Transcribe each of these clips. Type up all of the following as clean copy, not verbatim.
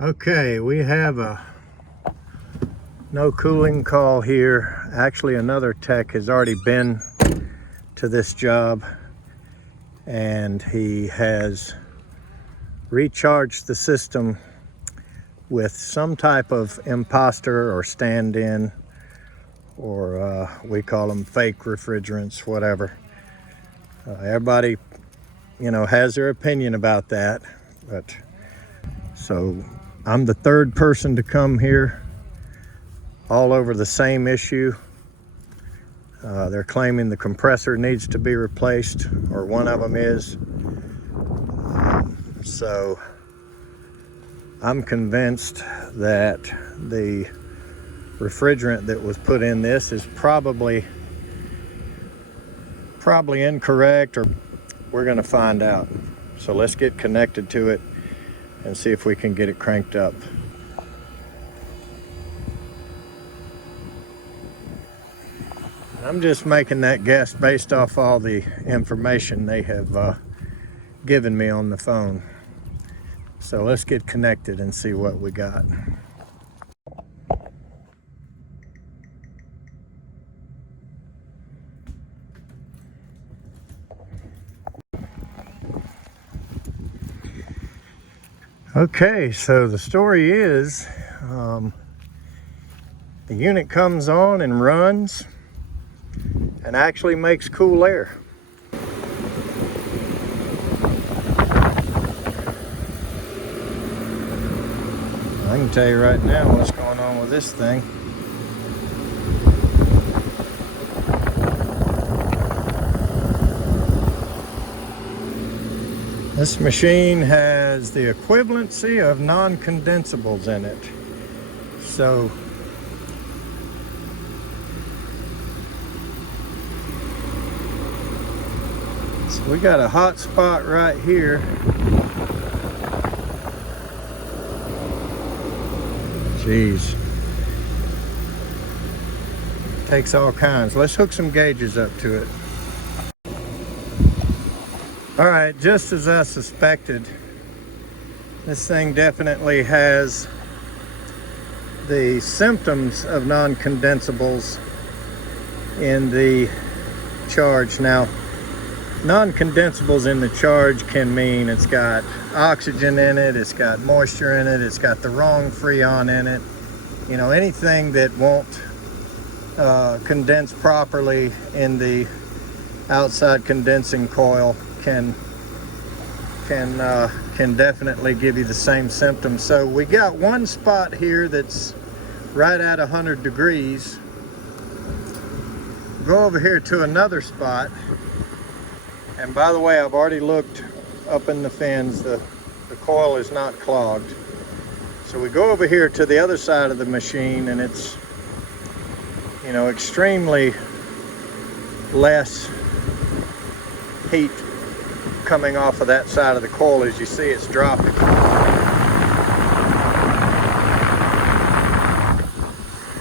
Okay, we have a no cooling call here. Actually, another tech has already been to this job and he has recharged the system with some type of imposter or stand-in, or we call them fake refrigerants, whatever. Everybody, has their opinion about that, but so I'm the third person to come here, all over the same issue. They're claiming the compressor needs to be replaced, or one of them is. So I'm convinced that the refrigerant that was put in this is probably incorrect, or we're going to find out. So let's get connected to it and see if we can get it cranked up. I'm just making that guess based off all the information they have given me on the phone. So let's get connected and see what we got. Okay, so the story is the unit comes on and runs and actually makes cool air. I can tell you right now what's going on with this thing. This machine has the equivalency of non-condensables in it. So we got a hot spot right here. Jeez. Takes all kinds. Let's hook some gauges up to it. All right, just as I suspected, this thing definitely has the symptoms of non-condensables in the charge. Now, non-condensables in the charge can mean it's got oxygen in it, it's got moisture in it, it's got the wrong freon in it. Anything that won't condense properly in the outside condensing coil can definitely give you the same symptoms. So we got one spot here that's right at 100 degrees. Go over here to another spot, and by the way, I've already looked up in the fins. The coil is not clogged. So we go over here to the other side of the machine, and it's extremely less heat coming off of that side of the coil. As you see, it's dropping.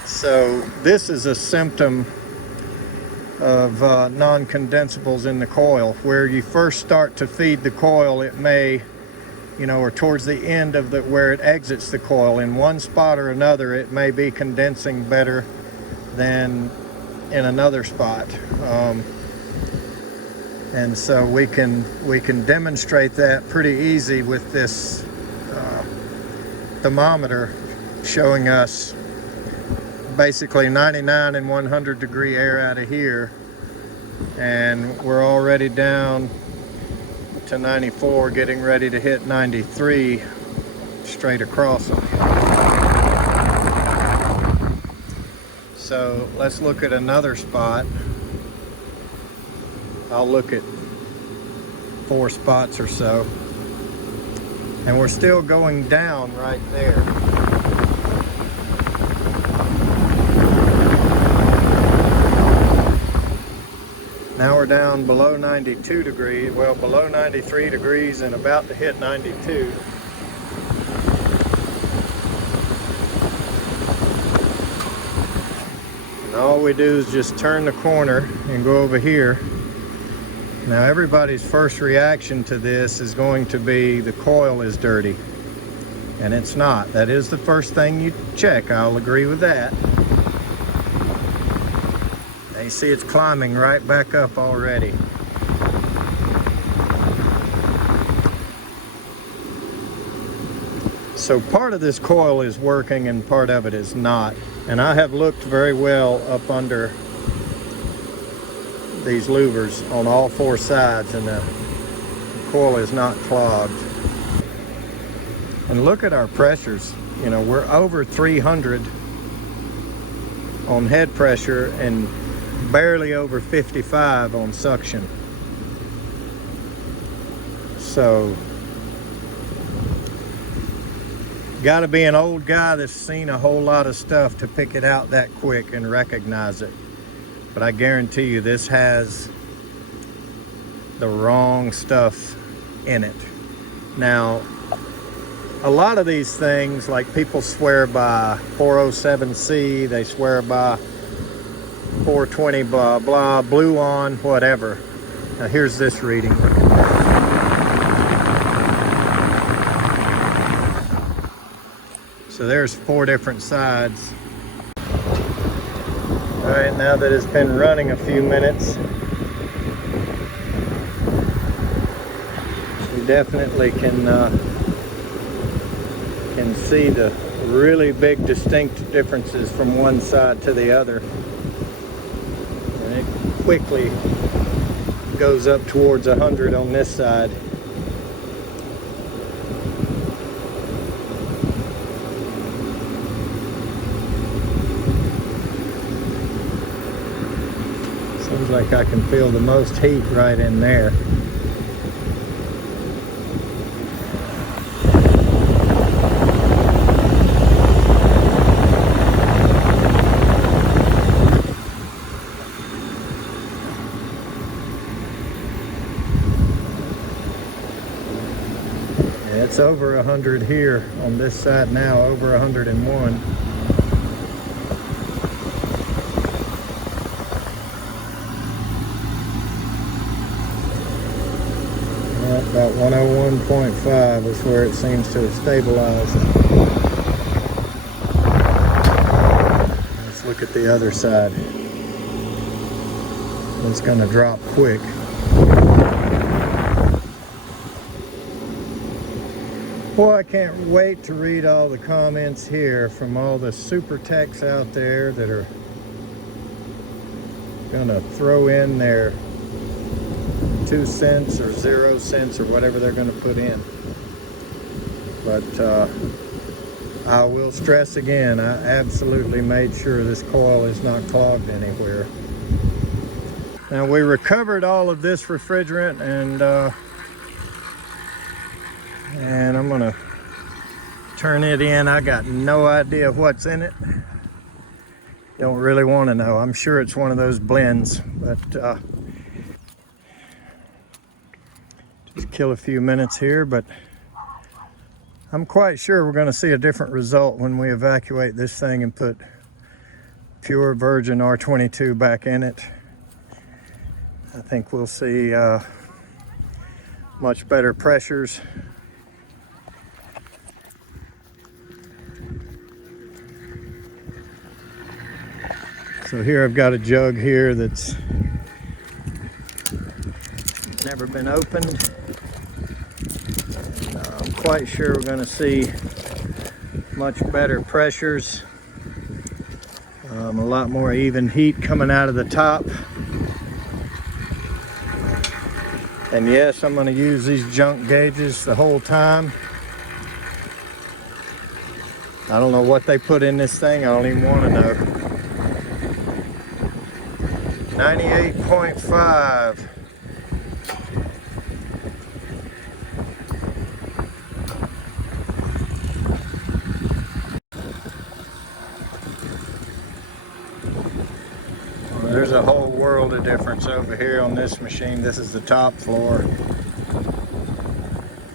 So this is a symptom of non-condensables in the coil. Where you first start to feed the coil, it may, or towards the end of where it exits the coil, in one spot or another, it may be condensing better than in another spot. And so we can demonstrate that pretty easy with this thermometer showing us basically 99 and 100 degree air out of here, and we're already down to 94, getting ready to hit 93 straight across them. So let's look at another spot. I'll look at 4 spots or so, and we're still going down right there. Now we're down below 92 degrees, well, below 93 degrees and about to hit 92. And all we do is just turn the corner and go over here. Now everybody's first reaction to this is going to be the coil is dirty. and it's not. That is the first thing you check. I'll agree with that. Now you see it's climbing right back up already. So part of this coil is working and part of it is not. And I have looked very well up under these louvers on all four sides, and the coil is not clogged. And look at our pressures. You know, we're over 300 on head pressure and barely over 55 on suction. So got to be an old guy that's seen a whole lot of stuff to pick it out that quick and recognize it. But I guarantee you this has the wrong stuff in it. Now, a lot of these things, like people swear by 407C, they swear by 420 blah blah, blue on, whatever. Now here's this reading. So there's 4 different sides. All right, now that it's been running a few minutes, we definitely can see the really big distinct differences from one side to the other. And it quickly goes up towards 100 on this side. Seems like I can feel the most heat right in there. It's over 100 here on this side now, over 101. About 101.5 is where it seems to have stabilized. Let's look at the other side. It's going to drop quick. Boy, I can't wait to read all the comments here from all the super techs out there that are going to throw in their 2 cents or 0 cents or whatever they're going to put in. But I will stress again, I absolutely made sure this coil is not clogged anywhere. Now we recovered all of this refrigerant, and I'm going to turn it in. I got no idea what's in it. Don't really want to know. I'm sure it's one of those blends, but just kill a few minutes here, but I'm quite sure we're going to see a different result when we evacuate this thing and put pure virgin R22 back in it. I think we'll see much better pressures. So here I've got a jug here that's never been opened. I'm quite sure we're going to see much better pressures, a lot more even heat coming out of the top. And yes, I'm going to use these junk gauges the whole time. I don't know what they put in this thing. I don't even want to know. 98.5. There's a whole world of difference over here on this machine. This is the top floor,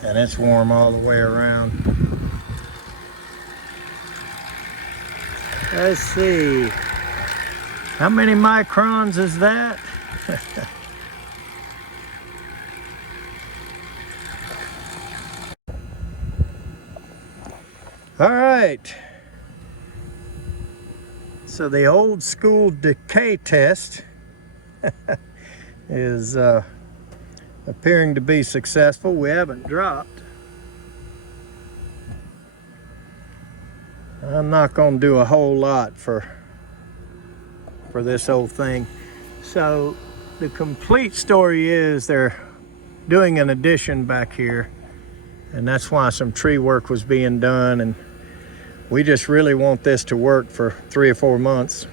and it's warm all the way around. Let's see. How many microns is that? All right. So the old school decay test is appearing to be successful. We haven't dropped. I'm not going to do a whole lot for this whole thing. So the complete story is they're doing an addition back here, and that's why some tree work was being done, and we just really want this to work for 3 or 4 months.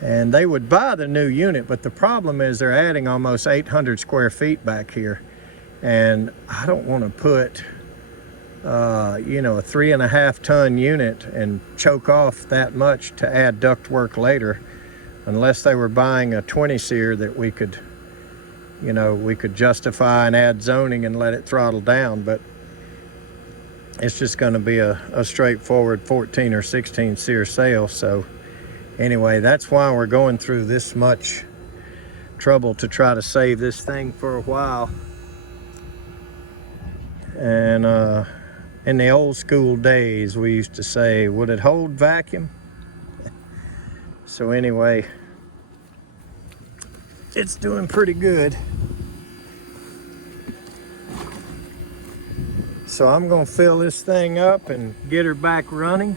And they would buy the new unit, but the problem is they're adding almost 800 square feet back here, and I don't want to put you know, a 3.5 ton unit and choke off that much to add ductwork later, unless they were buying a 20 SEER that we could, you know, we could justify and add zoning and let it throttle down. But it's just going to be a straightforward 14 or 16 SEER sale. So anyway, that's why we're going through this much trouble to try to save this thing for a while. And in the old school days, we used to say, would it hold vacuum? So anyway, it's doing pretty good. So I'm gonna fill this thing up and get her back running.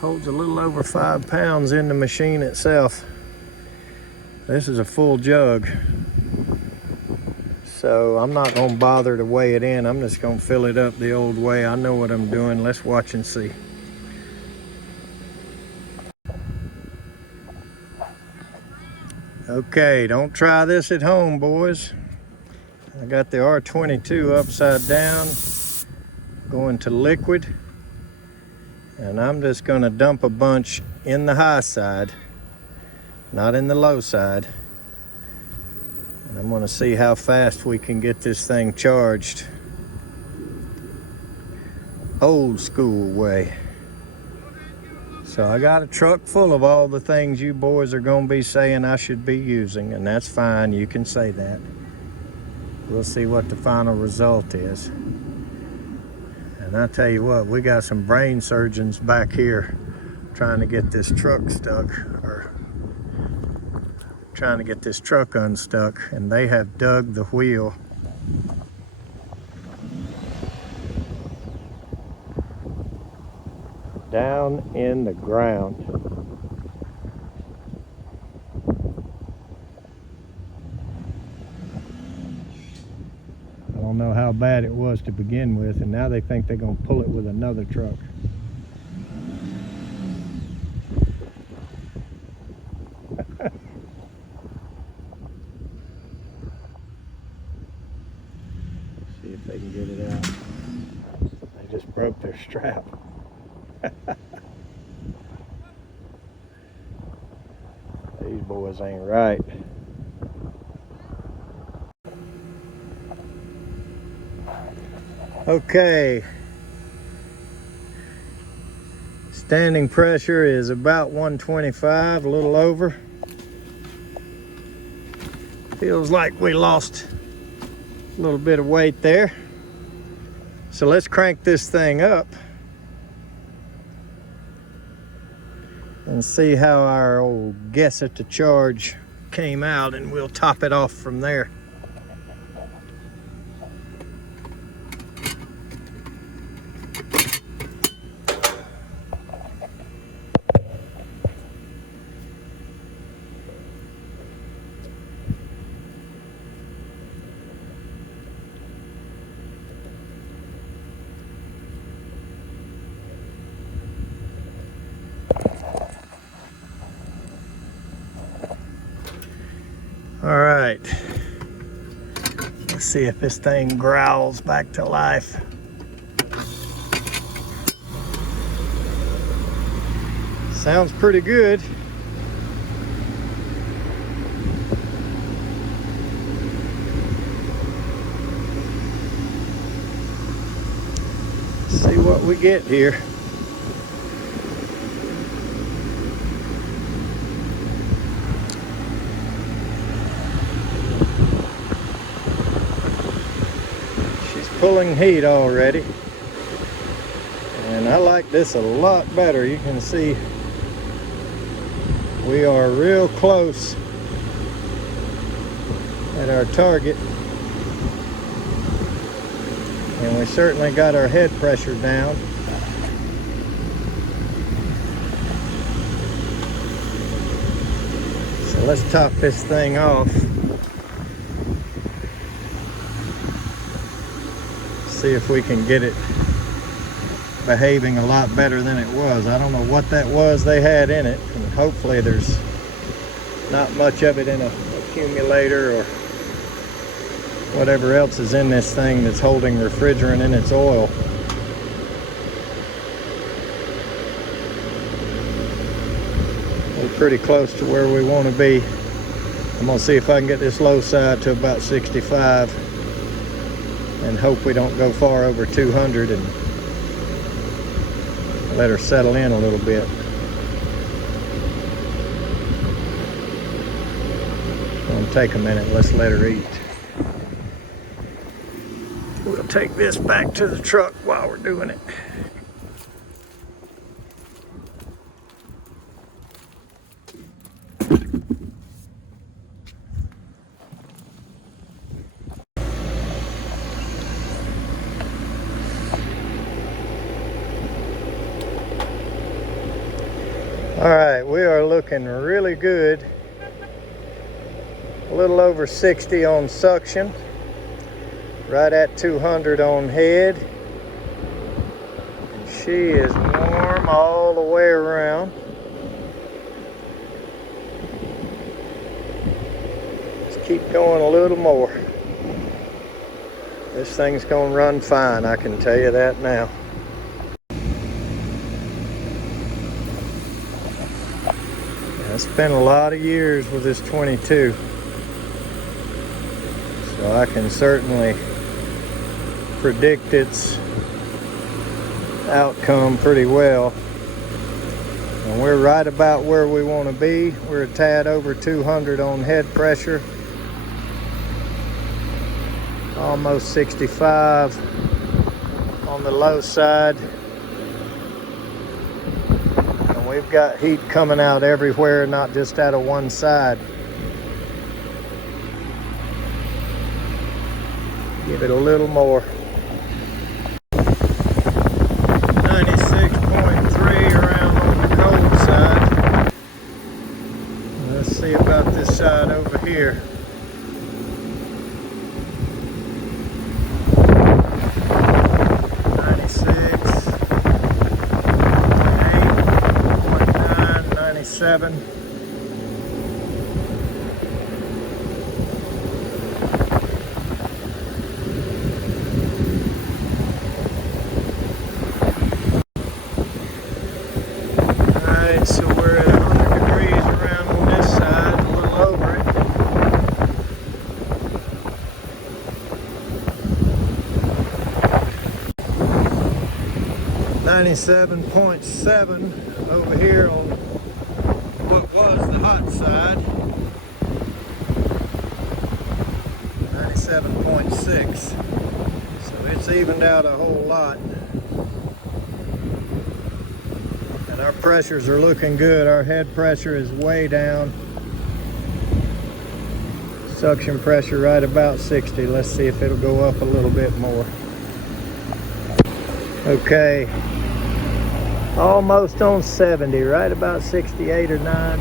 Holds a little over 5 pounds in the machine itself. This is a full jug. So I'm not gonna bother to weigh it in. I'm just gonna fill it up the old way. I know what I'm doing. Let's watch and see. Okay, don't try this at home, boys. I got the R22 upside down, going to liquid. And I'm just gonna dump a bunch in the high side, not in the low side. And I'm gonna see how fast we can get this thing charged. Old school way. So I got a truck full of all the things you boys are gonna be saying I should be using, and that's fine, you can say that. We'll see what the final result is. And I tell you what, we got some brain surgeons back here trying to get this truck stuck, or trying to get this truck unstuck, and they have dug the wheel. Down in the ground. I don't know how bad it was to begin with, and now they think they're going to pull it with another truck. See if they can get it out. They just broke their strap. These boys ain't right. Okay. Standing pressure is about 125, a little over. Feels like we lost a little bit of weight there. So let's crank this thing up and see how our old guess at the charge came out, and we'll top it off from there. All right, let's see if this thing growls back to life. Sounds pretty good. Let's see what we get here. pulling heat already. And I like this a lot better. You can see we are real close at our target. And we certainly got our head pressure down. So let's top this thing off. See if we can get it behaving a lot better than it was. I don't know what that was they had in it, and hopefully there's not much of it in an accumulator or whatever else is in this thing that's holding refrigerant in its oil. We're pretty close to where we want to be. I'm going to see if I can get this low side to about 65 and hope we don't go far over 200 and let her settle in a little bit. It'll take a minute. Let's let her eat. We'll take this back to the truck while we're doing it. All right, we are looking really good. A little over 60 on suction. Right at 200 on head. And she is warm all the way around. Let's keep going a little more. This thing's gonna run fine, I can tell you that now. I spent a lot of years with this 22. So I can certainly predict its outcome pretty well. And we're right about where we want to be. We're a tad over 200 on head pressure. Almost 65 on the low side. And we've got heat coming out everywhere, not just out of one side. Give it a little more. 96.3 around on the cold side. Let's see about this side over here. Seven. Alright, so we're at 100 degrees around on this side, a little over it. 97.7 over here on what was the hot side. 97.6. So it's evened out a whole lot. And our pressures are looking good. Our head pressure is way down. Suction pressure right about 60. Let's see if it'll go up a little bit more. Okay. Almost on 70, right about 68 or 9.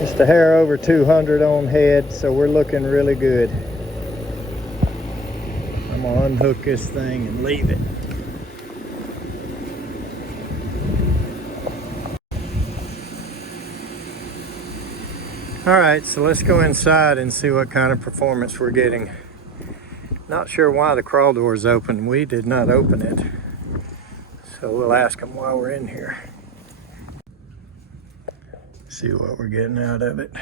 Just a hair over 200 on head, so we're looking really good. I'm gonna unhook this thing and leave it. All right, so let's go inside and see what kind of performance we're getting. Not sure why the crawl door is open. We did not open it. So we'll ask them while we're in here. See what we're getting out of it.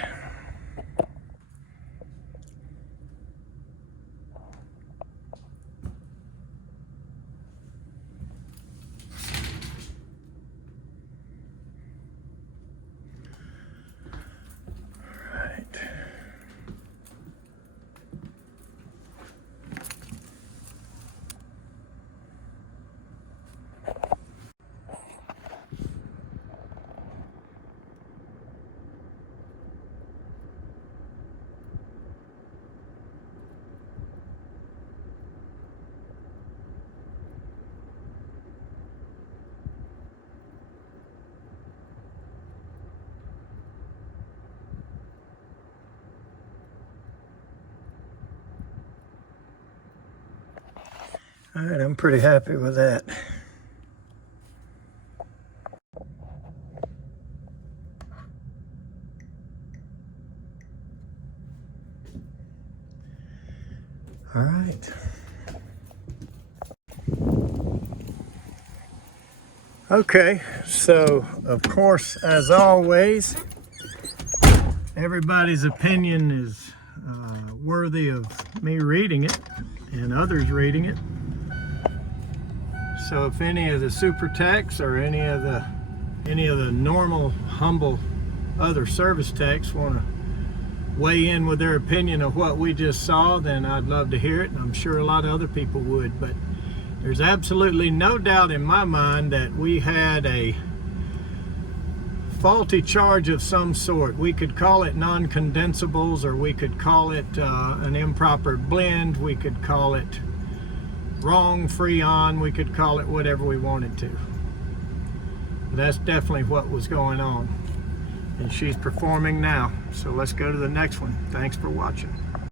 All right, I'm pretty happy with that. All right. Okay, so of course, as always, everybody's opinion is worthy of me reading it and others reading it. So if any of the super techs or any of the normal, humble other service techs want to weigh in with their opinion of what we just saw, then I'd love to hear it. I'm sure a lot of other people would, but there's absolutely no doubt in my mind that we had a faulty charge of some sort. We could call it non-condensables, or we could call it an improper blend. We could call it wrong freon. We could call it whatever we wanted to. But that's definitely what was going on. And she's performing now. So let's go to the next one. Thanks for watching.